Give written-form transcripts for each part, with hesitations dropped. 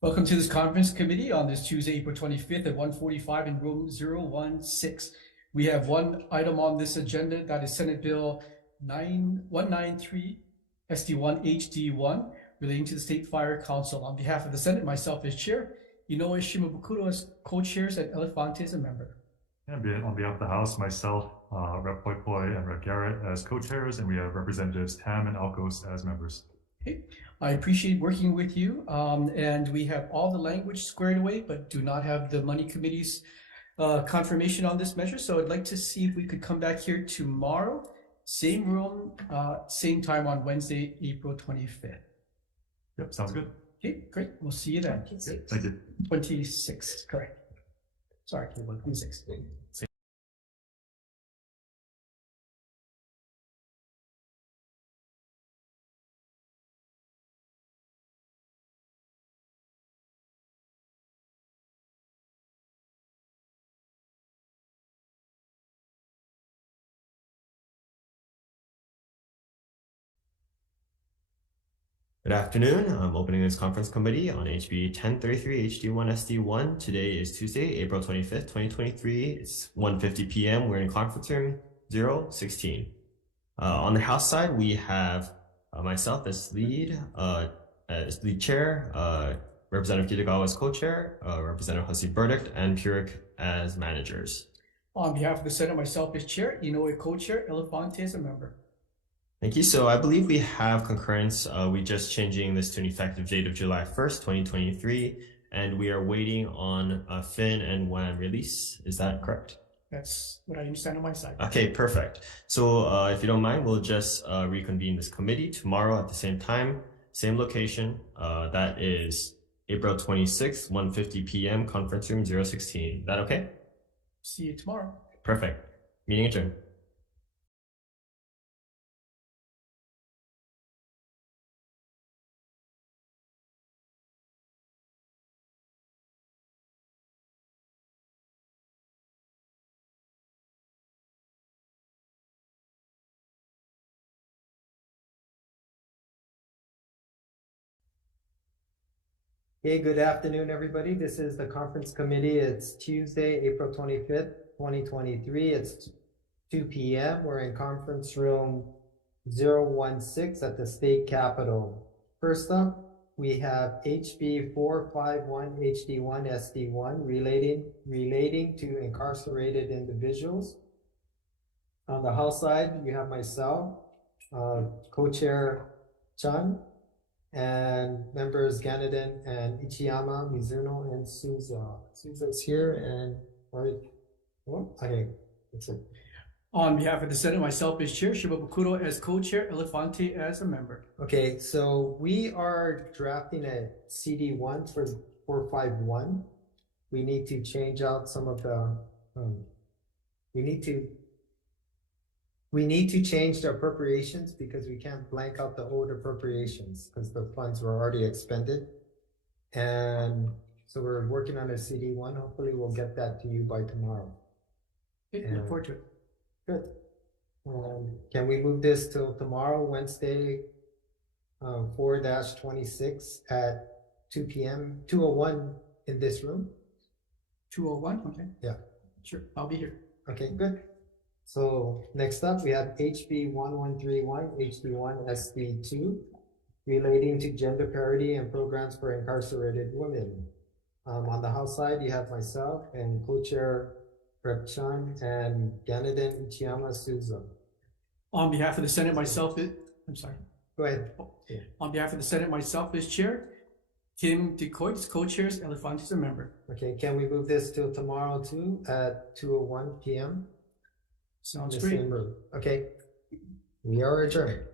Welcome to this conference committee on this Tuesday, April 25th at 1:45 in room 016. We have one item on this agenda, that is Senate Bill 9193 SD1 HD1 relating to the State Fire Council. On behalf of the Senate, myself as chair, Inoue Shimabukuro as co-chairs, and Elefante as a member. And on behalf of the House, myself, Rep. Poi Poi, and Rep. Garrett as co-chairs, and we have Representatives Tam and Alcos as members. Okay. I appreciate working with you, and we have all the language squared away, but do not have the Money Committee's confirmation on this measure. So I'd like to see if we could come back here tomorrow, same room, same time on Wednesday, April 25th. Yep, sounds good. Okay, great. We'll see you then. 26. Thank you. 26, correct. Sorry, 26. Good afternoon. I'm opening this conference committee on HB 1033 HD1 SD1. Today is Tuesday, April 25th, 2023. It's 1:50 p.m. We're in conference room 016. On the House side, we have myself as lead chair, Representative Kitagawa as co-chair, Representative Hussey Burdick, and Purick as managers. On behalf of the Senate, myself as chair, Inoue co-chair, Elefante as a member. Thank you. So I believe we have concurrence. We just changing this to an effective date of July 1st, 2023, and we are waiting on a Fin and WAN release. Is that correct? That's what I understand on my side. Okay, perfect. So if you don't mind, we'll just reconvene this committee tomorrow at the same time, same location. That is April 26th, 1:50 p.m., conference room 016. Is that okay? See you tomorrow. Perfect. Meeting adjourned. Hey, good afternoon, everybody. This is the conference committee. It's Tuesday, April 25th, 2023. It's 2 p.m. We're in conference room 016 at the state capitol. First up, we have HB 451 HD1 SD1 relating to incarcerated individuals. On the House side, you have myself, co-chair Chun, and members Ganadin and Ichiyama, Mizuno, and Souza. Souza's here, and okay, that's it. On behalf of the Senate, myself as chair, Shimabukuro as co-chair, Elefante as a member. Okay, so we are drafting a CD1 for 451. We need to change out some of the, we need to change the appropriations because we can't blank out the old appropriations because the funds were already expended. And so we're working on a CD1. Hopefully we'll get that to you by tomorrow. Okay, look forward to it. Good. Can we move this till tomorrow, Wednesday, 4-26 at 2 p.m., 2:01 in this room? 2:01, okay. Yeah. Sure, I'll be here. Okay, good. So next up, we have HB 1131, HD1 SD2, relating to gender parity and programs for incarcerated women. On the House side, you have myself and co-chair Rep. Chun and Ganadin Ichiyama Souza. On behalf of the Senate, myself, I'm sorry. Go ahead. Yeah. On behalf of the Senate, myself as chair, Tim DeCoit, co-chairs, Elefante is a member. Okay, can we move this till tomorrow too at 2:01 p.m.? Sounds great. Okay, we are adjourned.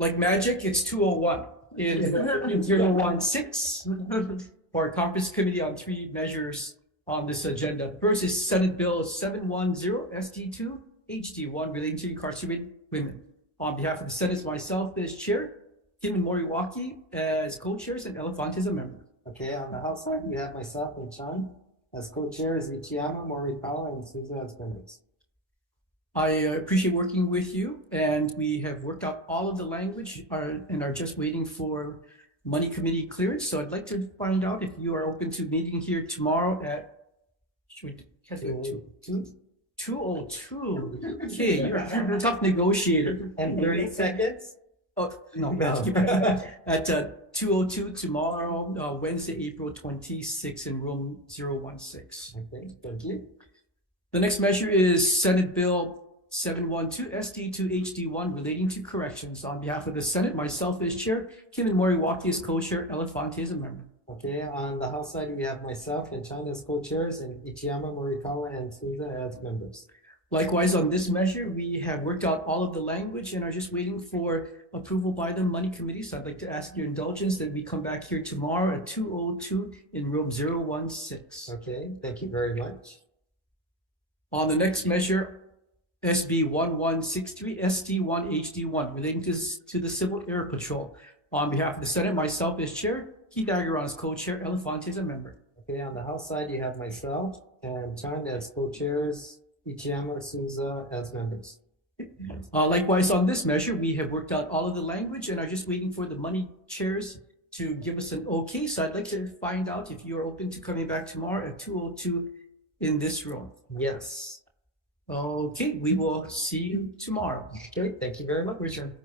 Like magic, it's 2:01 in 016 for our conference committee on three measures on this agenda. First is Senate Bill 710 SD2 HD1 relating to incarcerated women. On behalf of the Senate, myself as chair, Kim and Moriwaki as co-chairs, and Elefante as a member. Okay, on the House side, we have myself and Chan as co-chairs, Ichiyama, Morikawa, and Souza as members. I appreciate working with you, and we have worked out all of the language and are just waiting for Money Committee clearance. So I'd like to find out if you are open to meeting here tomorrow at 2:02. Okay, you're a tough negotiator. And 30 seconds? Oh, no. At 2:02 tomorrow, Wednesday, April 26th in room 016. Okay, thank you. The next measure is Senate Bill 712 SD2 HD1 relating to corrections. On behalf of the Senate, myself as chair, Kim and Moriwaki as co-chair, Elefante as a member. Okay, on the House side, we have myself and Chan as co-chairs, and Ichiyama, Morikawa, and Souza as members. Likewise, on this measure, we have worked out all of the language and are just waiting for approval by the Money Committee. So I'd like to ask your indulgence that we come back here tomorrow at 2:02 in room 016. Okay, thank you very much. On the next measure, SB 1163 SD1 HD1 relating to the Civil Air Patrol. On behalf of the Senate, myself as chair, Keith Agaron as co-chair, Elefante as a member. Okay, on the House side, you have myself and Chan as co-chairs, Ichiyama, Souza as members. Likewise, on this measure, we have worked out all of the language and are just waiting for the money chairs to give us an okay. So I'd like to find out if you are open to coming back tomorrow at 2:02 in this room. Yes. Okay, we will see you tomorrow. Okay, thank you very much. Return.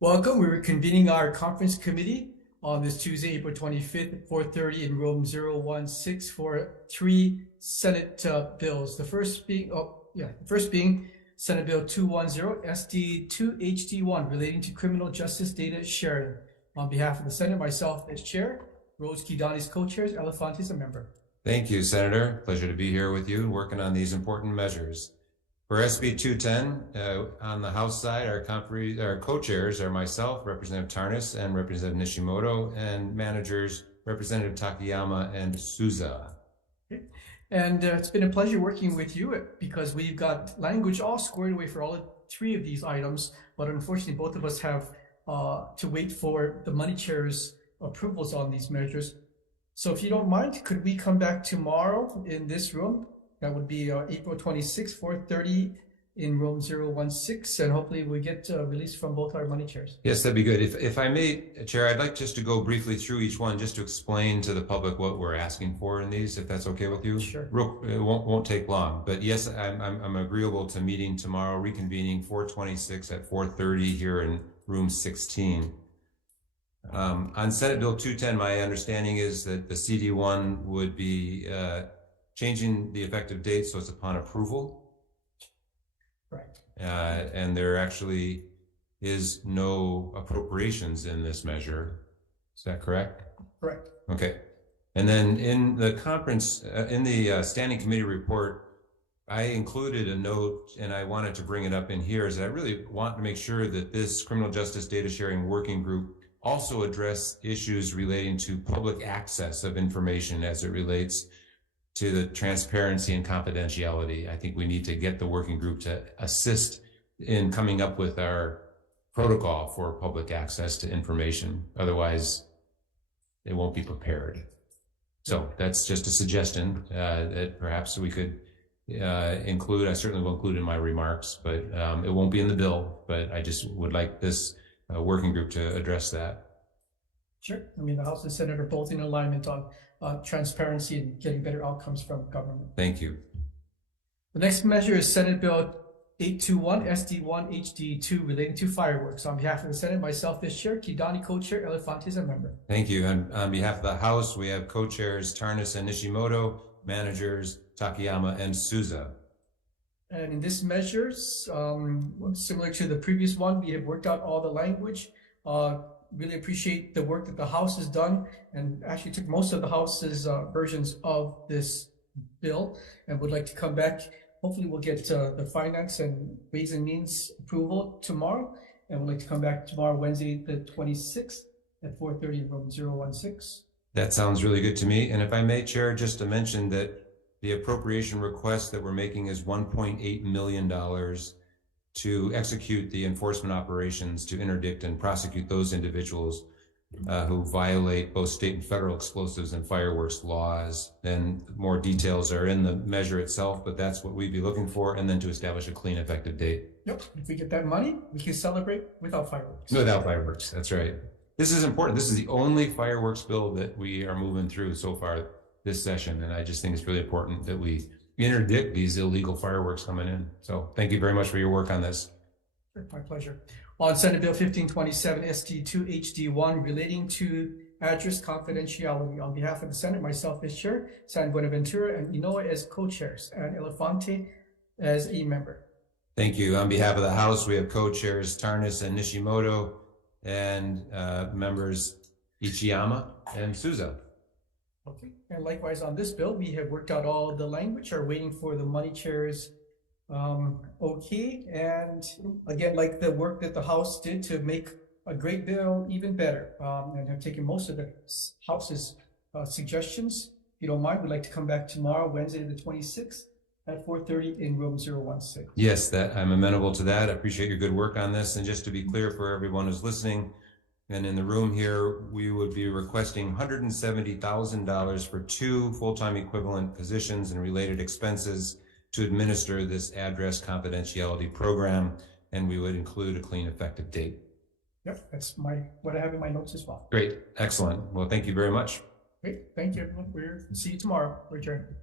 Welcome. We're convening our conference committee on this Tuesday, April 25th at 4:30 in room 016 for 3 Senate bills. The first being Senate Bill 210 SD2 HD1 relating to criminal justice data sharing. On behalf of the Senate, myself as chair, Rose Kidani's co-chairs, Elefante is a member. Thank you, Senator. Pleasure to be here with you working on these important measures. For SB 210, on the House side, our co-chairs are myself, Representative Tarnas, and Representative Nishimoto, and managers, Representative Takayama and Souza. Okay. And it's been a pleasure working with you because we've got language all squared away for all 3 of these items, but unfortunately both of us have to wait for the money chair's approvals on these measures. So if you don't mind, could we come back tomorrow in this room? That would be April 26th, 4:30 in room 016, and hopefully we get release from both our money chairs. Yes, that'd be good. If I may, Chair, I'd like just to go briefly through each one just to explain to the public what we're asking for in these, if that's okay with you. Sure. It won't take long, but yes, I'm agreeable to meeting tomorrow, reconvening 426 at 4:30 here in room 16. On Senate Bill 210, my understanding is that the CD1 would be changing the effective date so it's upon approval. Right. And there actually is no appropriations in this measure. Is that correct? Correct. Okay. And then in the conference, in the standing committee report, I included a note, and I wanted to bring it up in here, is that I really want to make sure that this criminal justice data sharing working group also address issues relating to public access of information as it relates to the transparency and confidentiality. I think we need to get the working group to assist in coming up with our protocol for public access to information. Otherwise, it won't be prepared. So that's just a suggestion that perhaps we could include. I certainly will include in my remarks, but it won't be in the bill. But I just would like this working group to address that. Sure. I mean, the House and Senate are both in alignment on transparency and getting better outcomes from government. Thank you. The next measure is Senate Bill 821 SD1 HD2 relating to fireworks. On behalf of the Senate, myself as chair, Kidani co-chair, Elefante is a member. Thank you. And on behalf of the House, we have co-chairs Tarnas and Nishimoto, managers Takayama and Souza. And in this measure, similar to the previous one, we have worked out all the language. really appreciate the work that the House has done, and actually took most of the House's versions of this bill, and would like to come back. Hopefully we'll get the Finance and Ways and Means approval tomorrow, and we'd like to come back tomorrow, Wednesday, the 26th at 4:30 in room 016. That sounds really good to me. And if I may, Chair, just to mention that the appropriation request that we're making is $1.8 million to execute the enforcement operations to interdict and prosecute those individuals who violate both state and federal explosives and fireworks laws. And more details are in the measure itself, but that's what we'd be looking for. And then to establish a clean, effective date. Yep. If we get that money, we can celebrate without fireworks. Without fireworks, that's right. This is important. This is the only fireworks bill that we are moving through so far this session. And I just think it's really important that we interdict these illegal fireworks coming in. So thank you very much for your work on this. My pleasure. On Senate Bill 1527 ST2 HD1 relating to address confidentiality, on behalf of the Senate, myself as chair, San Buenaventura and Inoue as co-chairs, and Elefante as a member. Thank you. On behalf of the House, we have co-chairs Tarnas and Nishimoto, and members Ichiyama and Souza. Okay. And likewise on this bill, we have worked out all the language, are waiting for the money chairs. Okay. And again, like the work that the House did to make a great bill even better, and have taken most of the House's suggestions. If you don't mind, we'd like to come back tomorrow, Wednesday the 26th at 4:30 in room 016. Yes, that I'm amenable to that. I appreciate your good work on this. And just to be clear for everyone who's listening and in the room here, we would be requesting $170,000 for 2 full-time equivalent positions and related expenses to administer this address confidentiality program. And we would include a clean, effective date. Yep, that's what I have in my notes as well. Great, excellent. Well, thank you very much. Great, thank you. We'll see you tomorrow. Return.